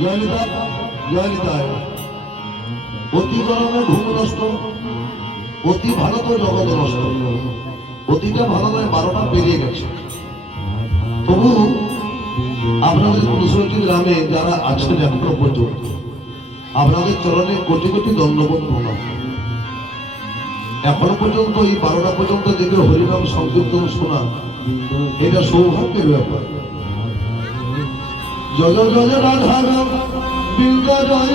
জয়লিতা জয়লিতায় অতি গরমে ঘুম নষ্ট, অতি ভালো তো জগৎ নষ্ট। অতিটা ভালো নয়, 12টা পেরিয়ে গেছে। তবু আপনাদের 59 গ্রামে যারা আছেন এখনো পর্যন্ত আপনাদের চরণে কোটি কোটি দণ্ডবোধ প্রণাম। এখনো পর্যন্ত এই 12টা পর্যন্ত যেগুলো হরিনাম সংকীর্তন শোনা, এটা সৌভাগ্যের ব্যাপার। জয় জয় রাধা গোবিন্দ, জয়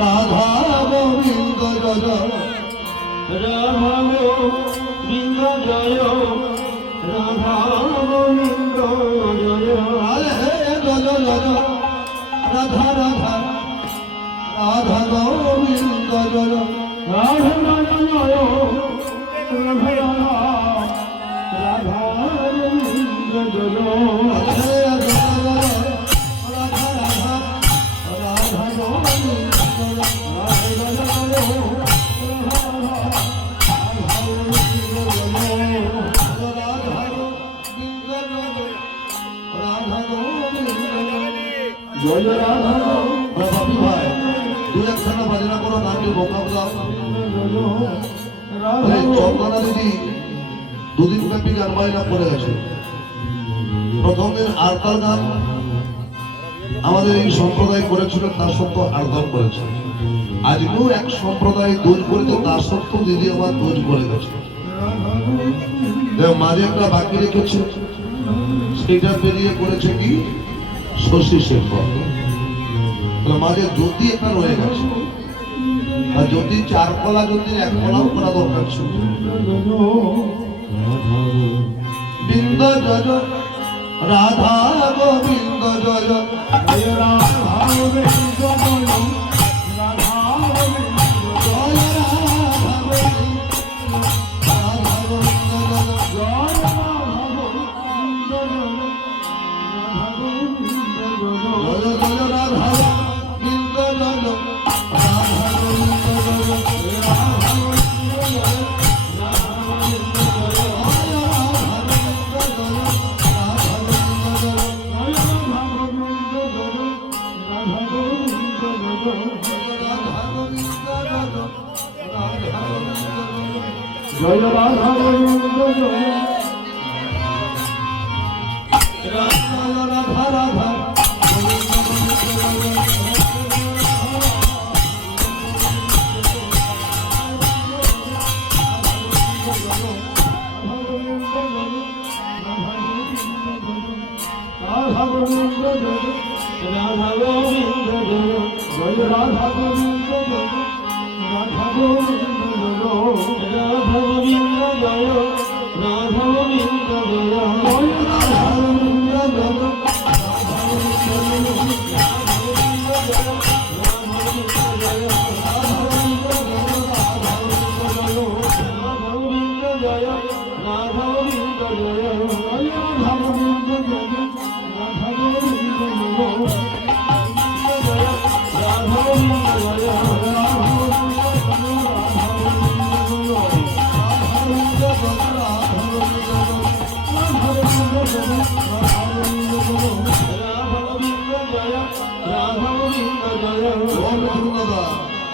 রাধা গোবিন্দ, জয় রাধা গোবিন্দ, জয় রাধা গোবিন্দ, জয় জয় জয় রাধা রাধা রাধা গোবিন্দ, জয় রাধা রাধা জয় রাধা রাধা গোবিন্দ, জয় জয় রাধা বাপি ভাই, দু একখানা বাজনা করো, নাকি বোকা দাও। চন্দনা দিদি দুদিন ব্যাপী গান বাজনা করে গেছে। প্রথম দিন আরতাল গান আমাদের এই সম্প্রদায় করেছিল, তার সত্ত্বেও আরতাল করেছে। আজকেও এক সম্প্রদায় দোল করেছে, তার সত্ত্বেও দিদি আমার দোল করে গেছে। মাঝে একটা বাকি রেখেছে, সেটা বেরিয়ে করেছে কি শশী শেখর। মাঝে জ্যোতি একটা রয়ে গেছে, আর জ্যোতি 4 কলা, জ্যোতির 1 কলাও করা দরকার ছিল। বৃন্দ জয় রাধা গোবিন্দ, জয় রাধা গোবিন্দ, রাধা জয় রাধা গোবিন্দ, জয় রাধা রাধা রাধা গোবিন্দ, রাধা গোবিন্দ, জয় রাধা গোবিন্দ, রাধা গোবিন্দ, রাধা গোবিন্দ, জয় রাধা গোবিন্দ, জয় রাধা গোবিন্দ,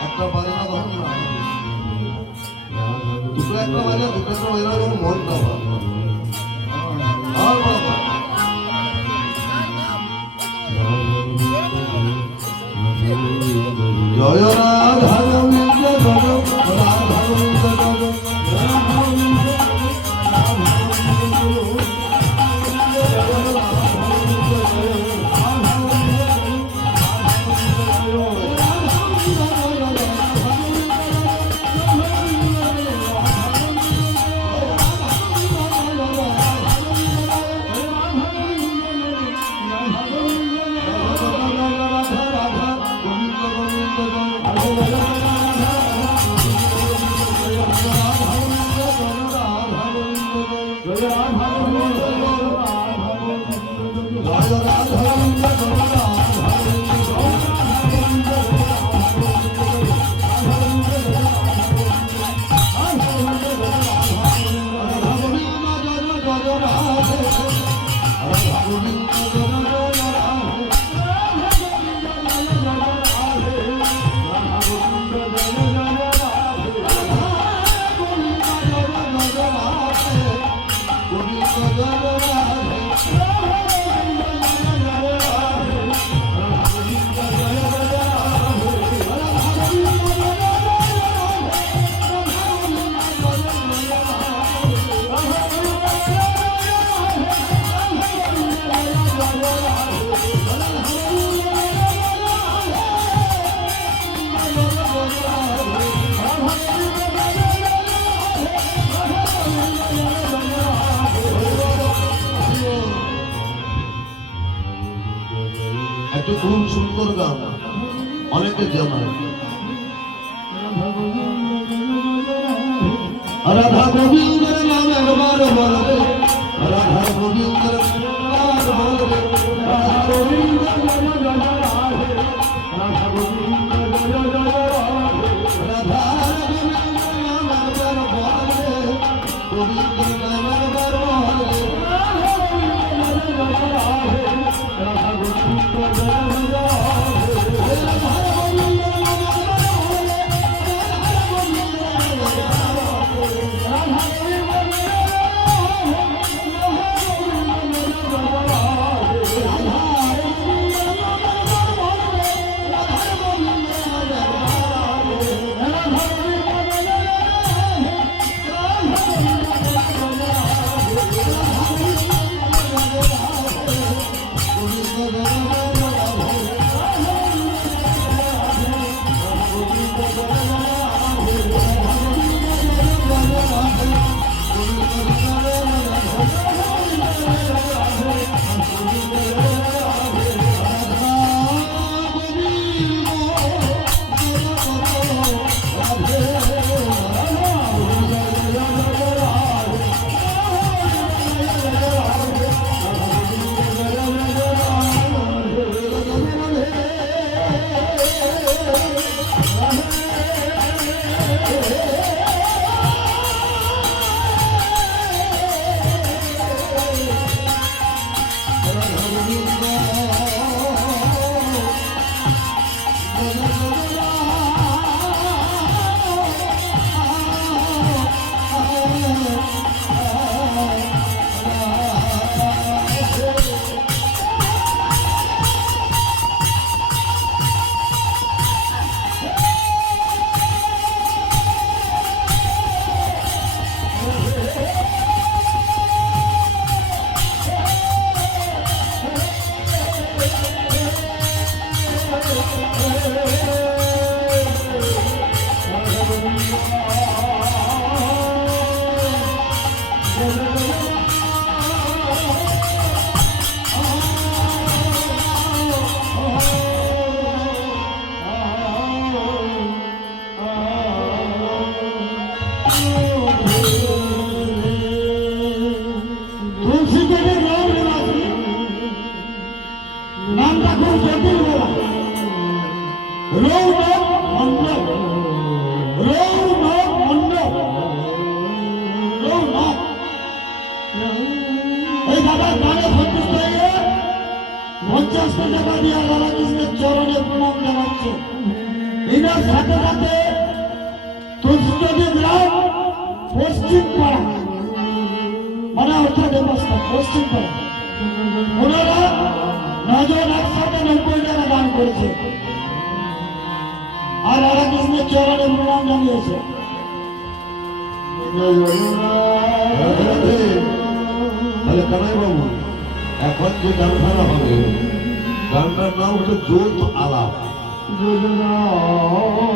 একটা বাজনা ধরুন না, দুটো একটা বাজনা, দুটো একটা বাজনা যখন মন খাওয়া আর বাবা জয় রাধা গোবিন্দ, জয় রাধা গোবিন্দ, একটি খুব সুন্দর গান, অনেকে জানায়। রাধা গোবিন্দের নাম একবার বলবে, রাধা গোবিন্দের নাম বলবে, রাধা গোবিন্দের নাম বলবে, রাধা গোবিন্দের নাম একবার বলবে, গোবিন্দের নাম একবার বলবে, রাধা চরণে প্রণাম জানাচ্ছে। এনার সাথে সাথে তুলসীজনী গ্রাম পশ্চিম পাড়া, মানে অর্থাৎ পশ্চিম পাড়া, ওনারা 9 জন একসাথে 90 টাকা দান করেছে আর রাধাকৃষ্ণের চরণে প্রণাম জানিয়েছে। তাহলে কানাই বাবু, এখন যে গান ফেলা হবে, গানটার নাম হচ্ছে জোত আলাপ।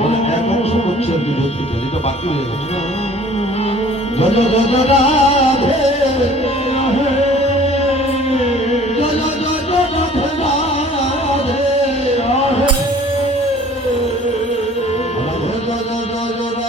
মানে এক অংশ হচ্ছে আর কি জ্যোতিটা, যেটা বাকি হয়ে গেছে। জয় জয় জয় জয় রাধে, জয় জয় জয় জয় রাধে রাধে, রাধে জয় জয় জয় জয় রাধা।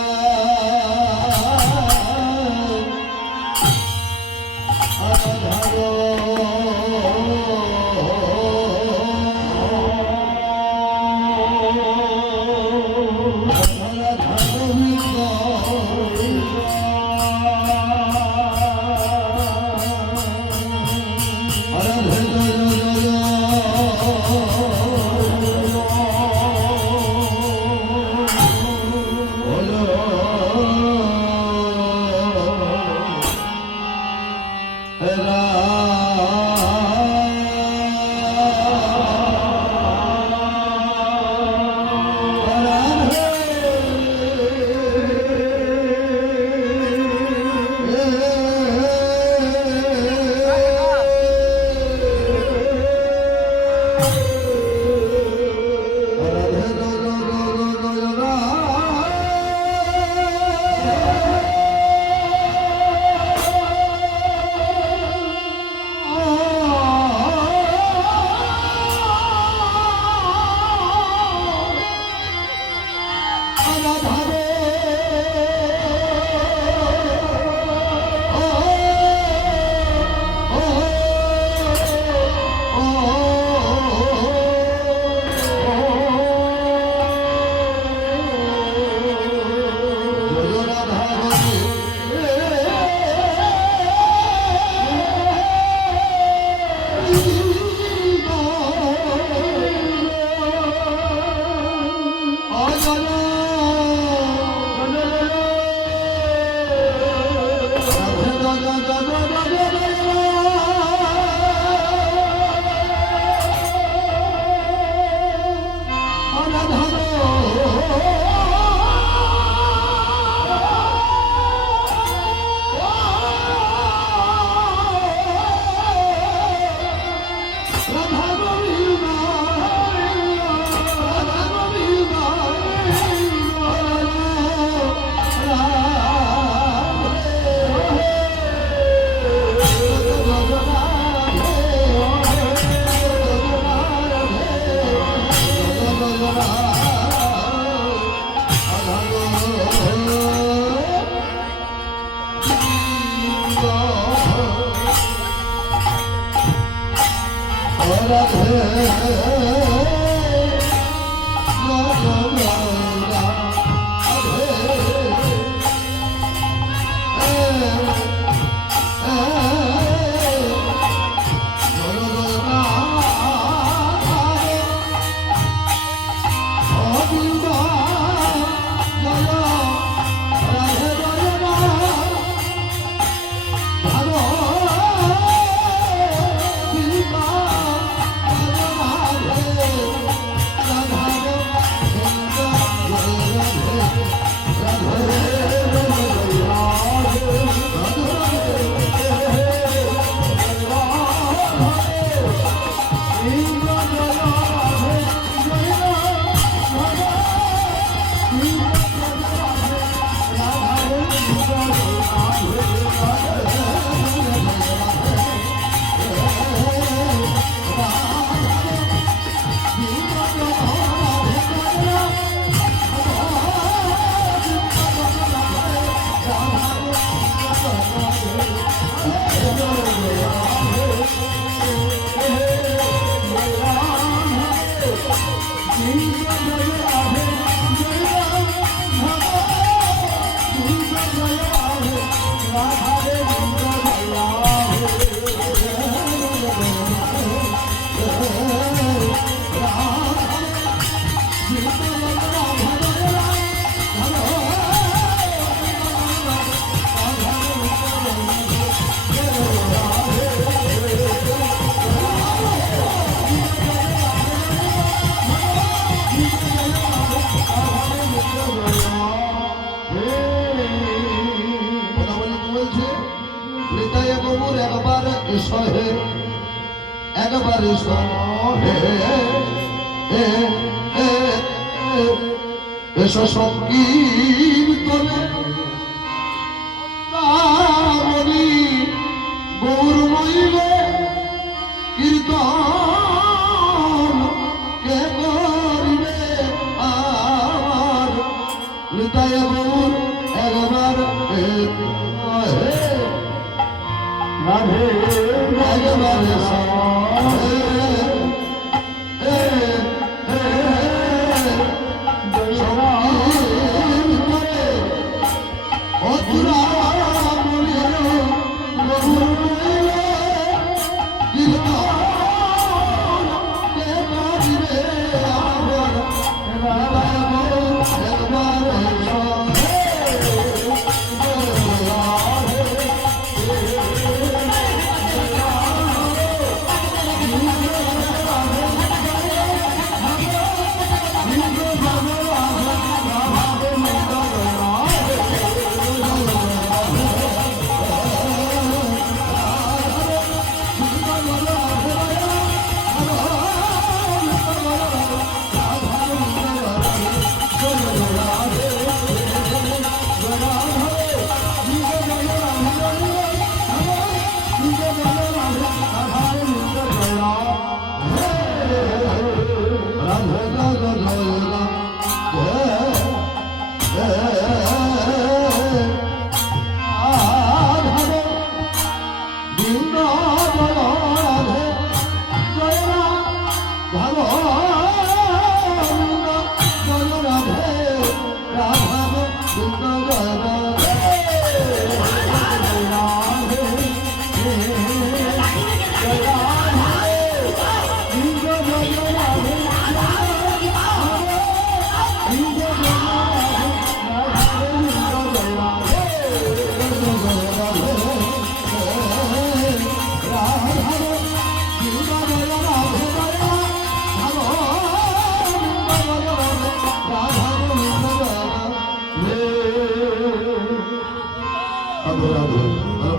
এসো সংকীর্তনে রামনি গৌর মইলে কীর্তন কে করিবে আমার নিতাই গৌর একবার রাধে একবার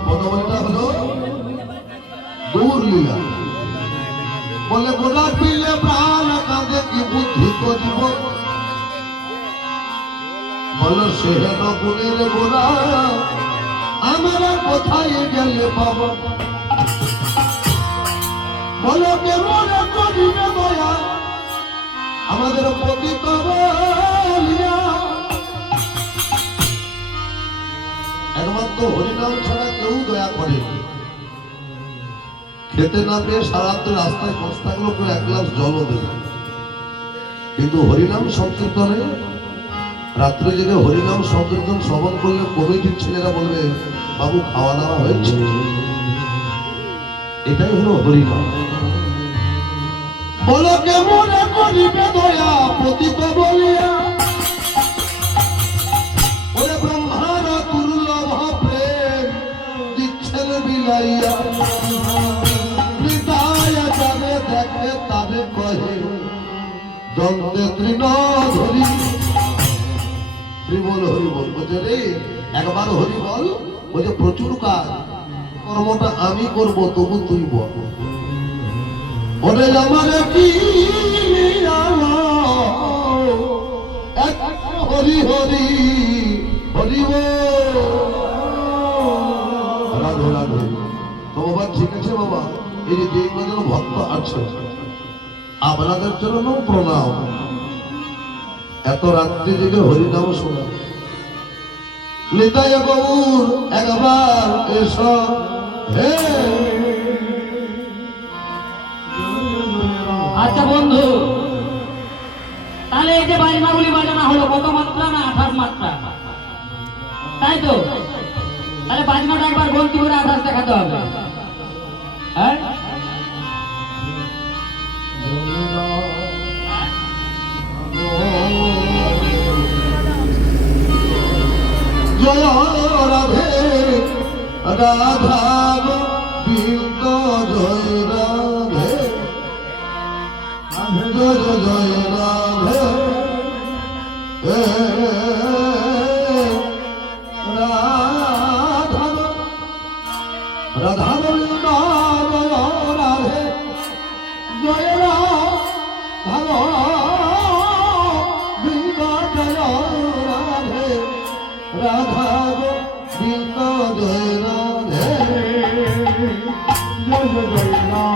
পদবলিটা হলো গৌরলীলা। বলে গোলা পিলে প্রাণ কাঁদে কি বুদ্ধি করিব, বলো সেহেন গুণের গোলা আমরা কোথায় গেলে পাব, বলো কেমন করিবে দয়া আমাদের পতিত বলিয়া। একমাত্র হরিনাম ছাড়া কেউ দয়া করেনি, খেতে না পেয়ে সারাত্রি রাস্তায় বসে থাকলো, কেউ এক গ্লাস জলও দেবে। কিন্তু হরিনাম সংকীর্তনে রাত্রে জেগে হরিনাম সংকীর্তন শ্রবণ করলে কমিটির ছেলেরা বলবে, বাবু খাওয়া দাওয়া হয়েছে। এটাই হলো হরিনাম। বলো কেমন করিবে দয়া পতিত বলিয়া, ওরে ব্রহ্মার দুর্লভ প্রেম দিচ্ছেন বিলাইয়া। হৃদয় যাবে দেখে তারে কহে দন্তে তৃণ ধরি। হরিবল হরিবল বলছে রে, একবার হরিবল বলছে প্রচুর কাজ, কর্মটা আমি করব, তবু তুই বল। বলে আমার কি হরি হরি হরিব। রাধে রাধে। তো বাবা ঠিক আছে বাবা, এই যে কজন ভক্ত আছে আপনাদের জন্য প্রণাম। এত রাত্রি জেগে হরিনাম শোনা। নিতাই গৌর একবার এসো হে। আচ্ছা বন্ধু, তাহলে এই যে বাজনাগুলি বাজানো হলো কত মাত্রা না 28 মাত্রা, তাই তো? তাহলে বাজনাটা একবার গন্তি করে 28 দেখাতে হবে। হ্যাঁ, জয় রাধে রাধা গোবিন্দ জয় রাধে জয় জয় রাধে রাধা রাধা গোবিন্দ জয় রাধে জয় রাধা গোবিন্দ জয় রাধে রাধা গোবিন্দ জয় রাধে জয় জয় রাধে।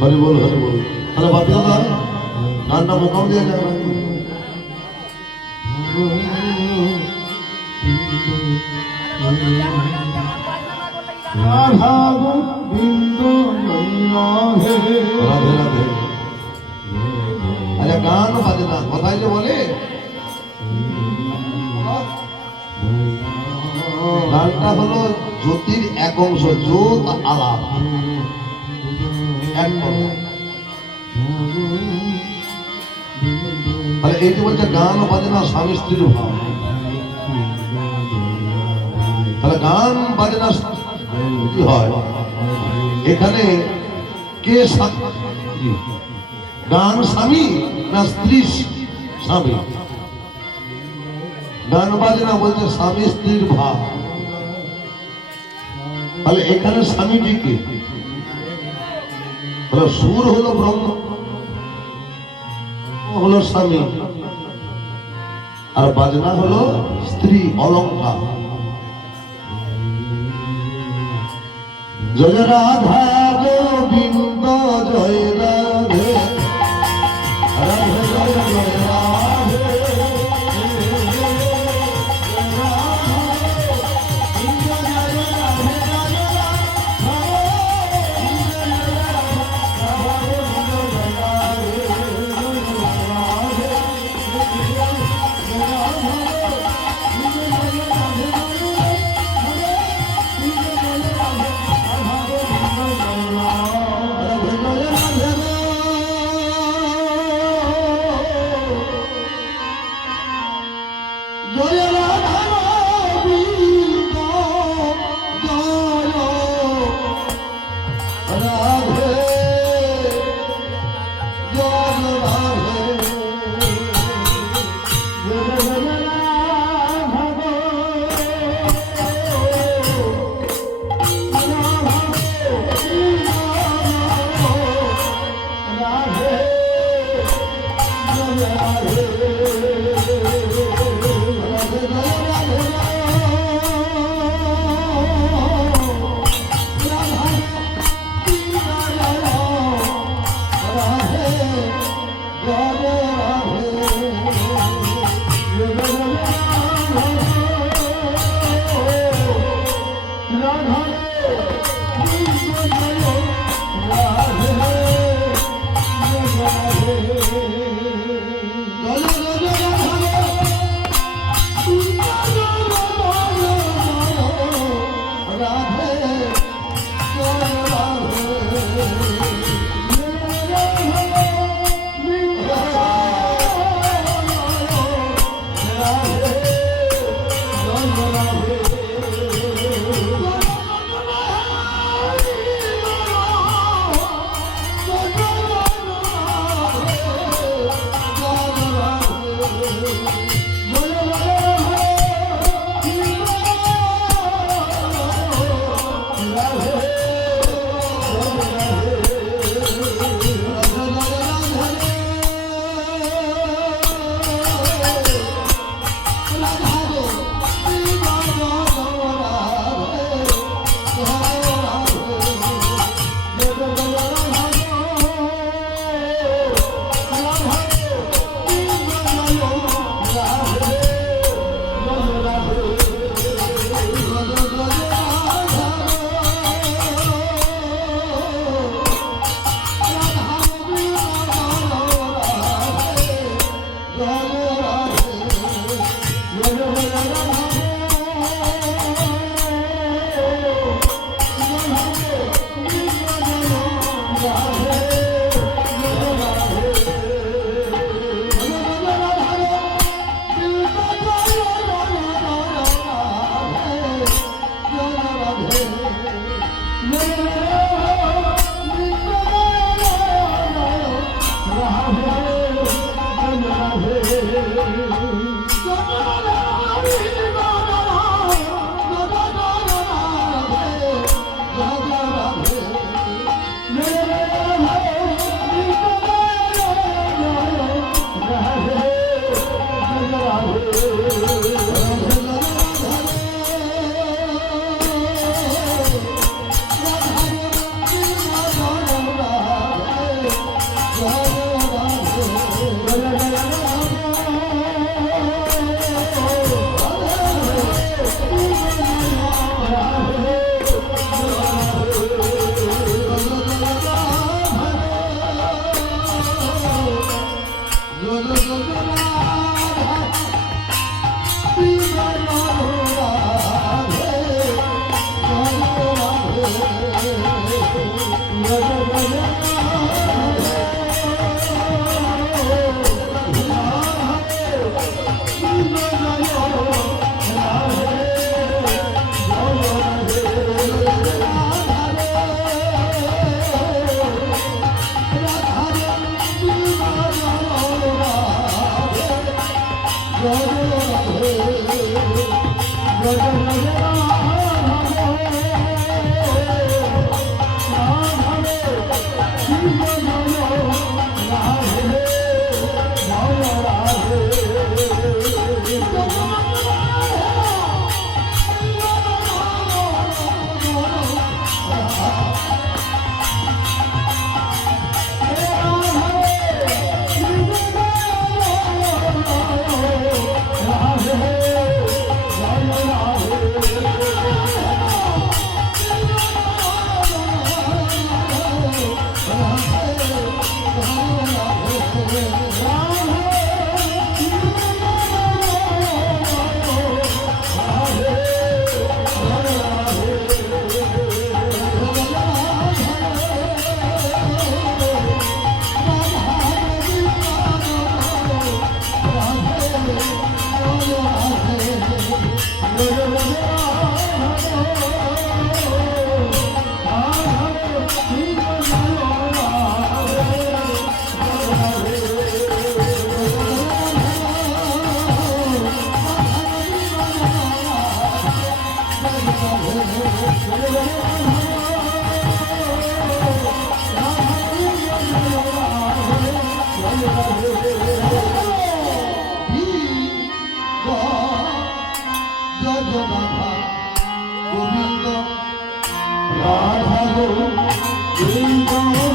হরি বল হরি বল। তাহলে বাপি দাদা গানটা মোকাম দিয়ে যাবে। রাধা গোবিন্দ রাধে রাধে। আচ্ছা গান বাজে না, কথাই যে বলে গানটা হলো জ্যোতির এক অংশ, জ্যোত আলাপ এক কথা। তাহলে এই যে বলছে গান বাজে না স্বামী স্ত্রীর ভাব, তাহলে গান বাজে না কি হয় এখানে? কে গান স্বামী না স্ত্রী স্বামী? গান বাজে না বলছে স্বামী স্ত্রীর ভাব। তাহলে এখানে স্বামীটি কে? সুর হলো ব্রহ্ম, ও হলো স্বামী আর বাজনা হলো স্ত্রী, অলঙ্কার। জয় রাধা গোবিন্দ জয় রাধে, রাধে জয় জয় রাধে, জয় রাধা গোবিন্দ জয় রাধে, জয় রাধে। জয় রাধা গোবিন্দ রাধা গোবিন্দ জয়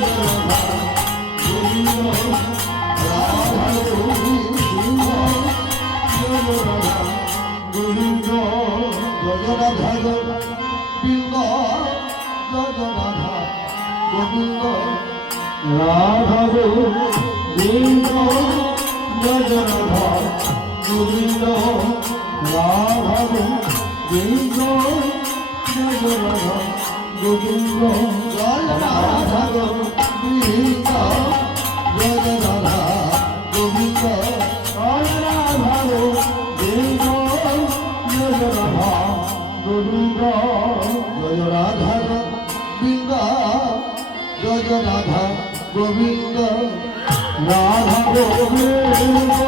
রাধা গোবিন্দ রাধা গোবিন্দ জয় রাধা গোবিন্দ জয় রাধা গোবিন্দ জয় রাধা গোবিন্দ রাধা গোবিন্দ জয় রাধা গোবিন্দ রাধা গোবিন্দ জয় রাধা গোবিন্দ জয় রাধা গোবিন্দ জয় রাধা গোবিন্দ জয় রাধা গোবিন্দ জয় রাধা গোবিন্দ জয় রাধা গোবিন্দ জয় রাধা গোবিন্দ রাধা গোবিন্দ জয় রাধা গোবিন্দ গোবিন্দ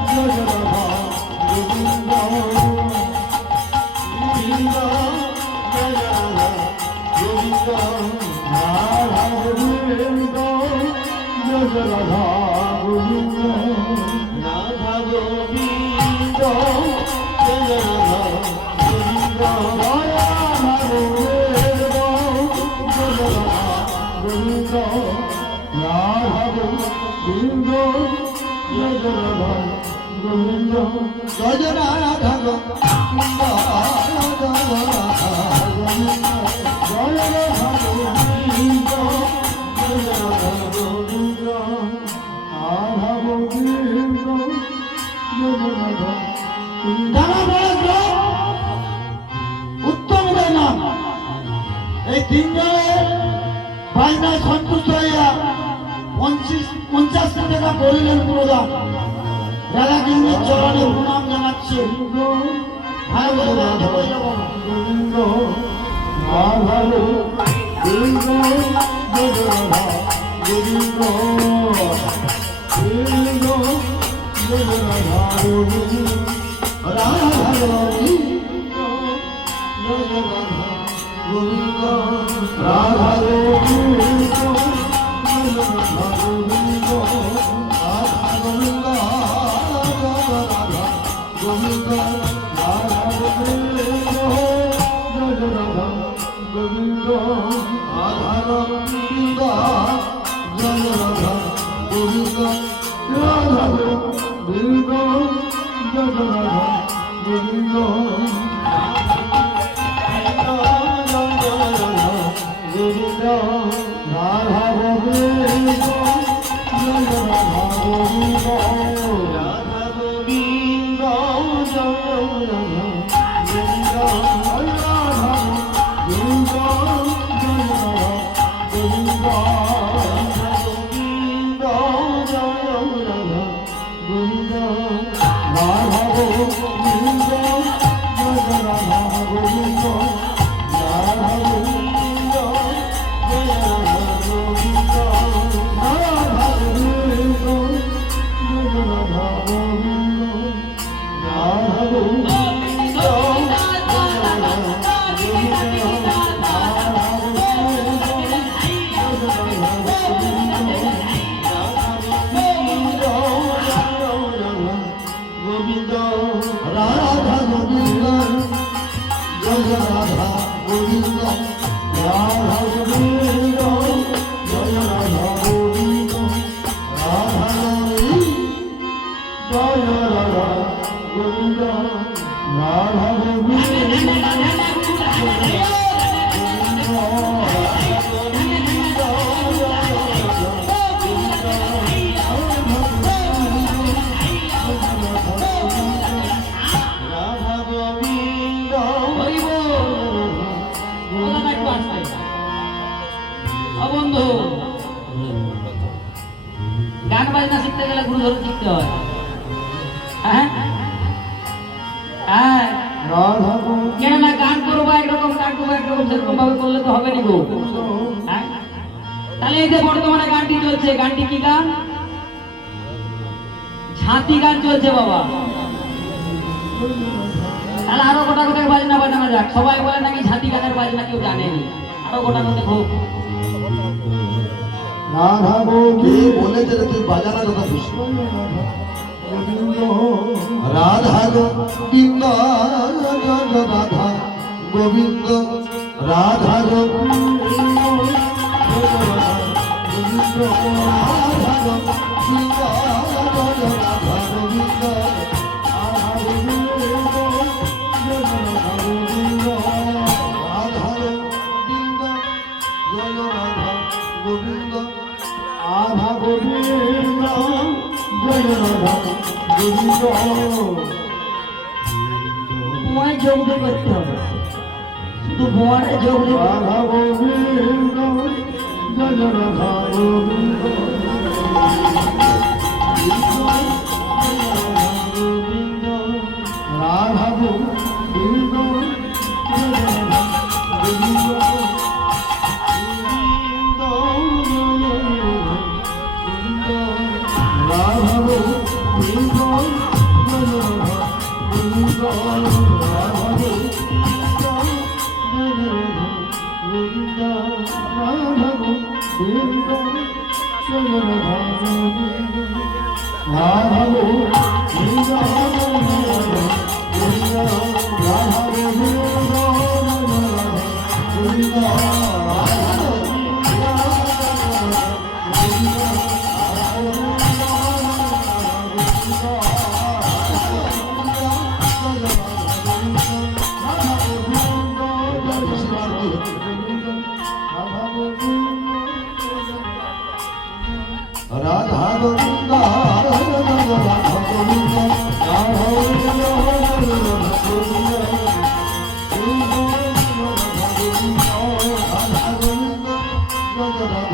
জয় রাধা গোবিন্দ রাধা গোবিন্দ জয় রাধা গোবিন্দ রাধা গোবিন্দ জয় রাধা গোবিন্দ রাধা গোবিন্দ জয় রাধা গোবিন্দ রাধা গোবিন্দ জয় রাধা গোবিন্দ জয় রাধা গোবিন্দ জয় রাধা গোবিন্দ জয় রাধা গোবিন্দ জয় রাধা গোবিন্দ রাধা গোবিন্দ জয় রাধা যারা বলে উত্তমদের নাম এই তিনজনের বাজনায় সন্তুষ্ট হইয়া 50 টাকা করিলেন প্রদান রাধাকৃষ্ণের চরণে প্রণাম জানাচ্ছে ভাই বলে রাধা বলে বাবা গোবিন্দ রাধা গোবিন্দ জয় রাধা গোবিন্দ গোবিন্দ জয় রাধা গোবিন্দ রাধা গোবিন্দ জয় রাধা গোবিন্দ রাধা গোবিন্দ জয় রাধা গোবিন্দ রাধা গোবিন্দ জয় রাধা গোবিন্দ রাধা গোবিন্দ জয় রাধা গোবিন্দ রাধা গোবিন্দ জয় রাধা গোবিন্দ রাধা গোবিন্দ জয় রাধা গোবিন্দ গোবিন্দ রাধা গোবিন্দ জয় রাধা গোবিন্দ রাধা গোবিন্দ জয় রাধা গোবিন্দ রাধা গোবিন্দ জয় রাধা গোবিন্দ রাধা গোবিন্দ জয় রাধা গোবিন্দ রাধা গোবিন্দ জয় রাধা গোবিন্দ রাধা গোবিন্দ জয় রাধা গোবিন্দ রাধা গোবিন্দ জয় রাধা গোবিন্দ রাধা গোবিন্দ জয় রাধা গোবিন্দ রাধা গোবিন্দ জয় রাধা গোবিন্দ রাধা গোবিন্দ জয় রাধা গোবিন্দ রাধা জয় রাধা গোবিন্দ রাধা গোবিন্দ রাধা গোবিন্দ হরিব ওটা একটু আসবে ও বন্ধু গান বাজনা শিখতে গেলে গুরু ধরে শিখতে হয় হ্যাঁ সেরকম ভাবে করলে তো হবে না গো। হ্যাঁ? তাহলে এই যে বর্তমানে গানটি চলছে, গানটি কি গান? ঝাঁতি গান চলছে বাবা। তাহলে আরো গোটা গোটা বাজনা বাজানো যাক। সবাই বলে নাকি ঝাঁতি গানের বাজনা কেউ জানেনি, আরো গোটা গোটা হোক। রাধা কে গোবিন্দ বলেছে রে তুই বাজানা কথা খুশি? গোবিন্দ রাধা গোবিন্দ রাধা গোবিন্দ রাধা গোবিন্দ রাধা গোবিন্দ রাধা গোবিন্দ রাধা গোবিন্দ জয় রাধা গোবিন্দ আধা গোবিন্দ জয় রাধা গোবিন্দ তোমায় যোগ দিয়ে করতে হবে, শুধু বোয়ারে যোগ দিয়ে। রাধা গোবিন্দ জয় রাধা গোবিন্দ রাধা গোবিন্দ জয় রাধা গোবিন্দ রাধা গোবিন্দ জয় রাধা গোবিন্দ রাধা গোবিন্দ রাধা গোবিন্দ জয় রাধা গোবিন্দ রাধা গোবিন্দ রাধা গোবিন্দ রাধা গোবিন্দ রাধা গোবিন্দ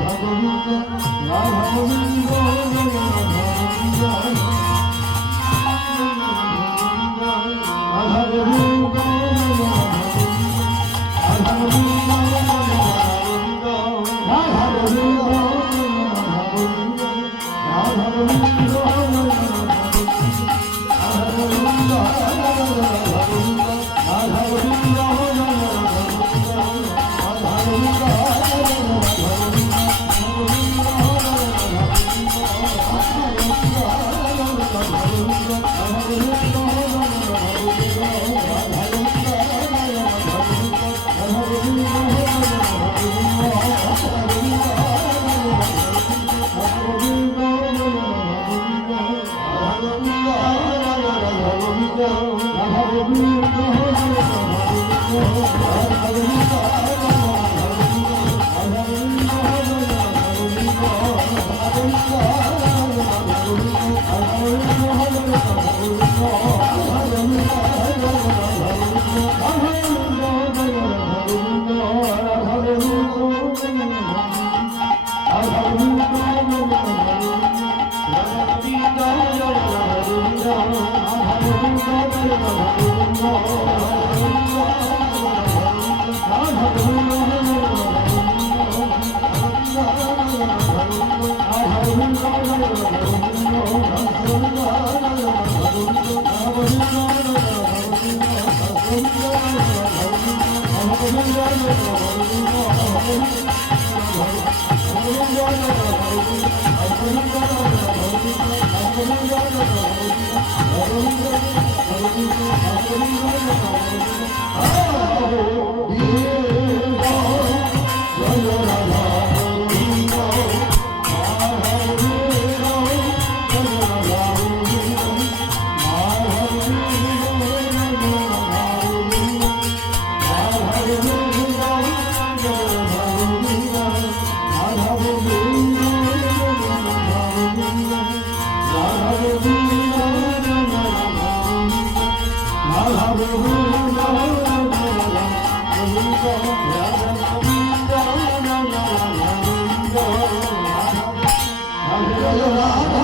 Radha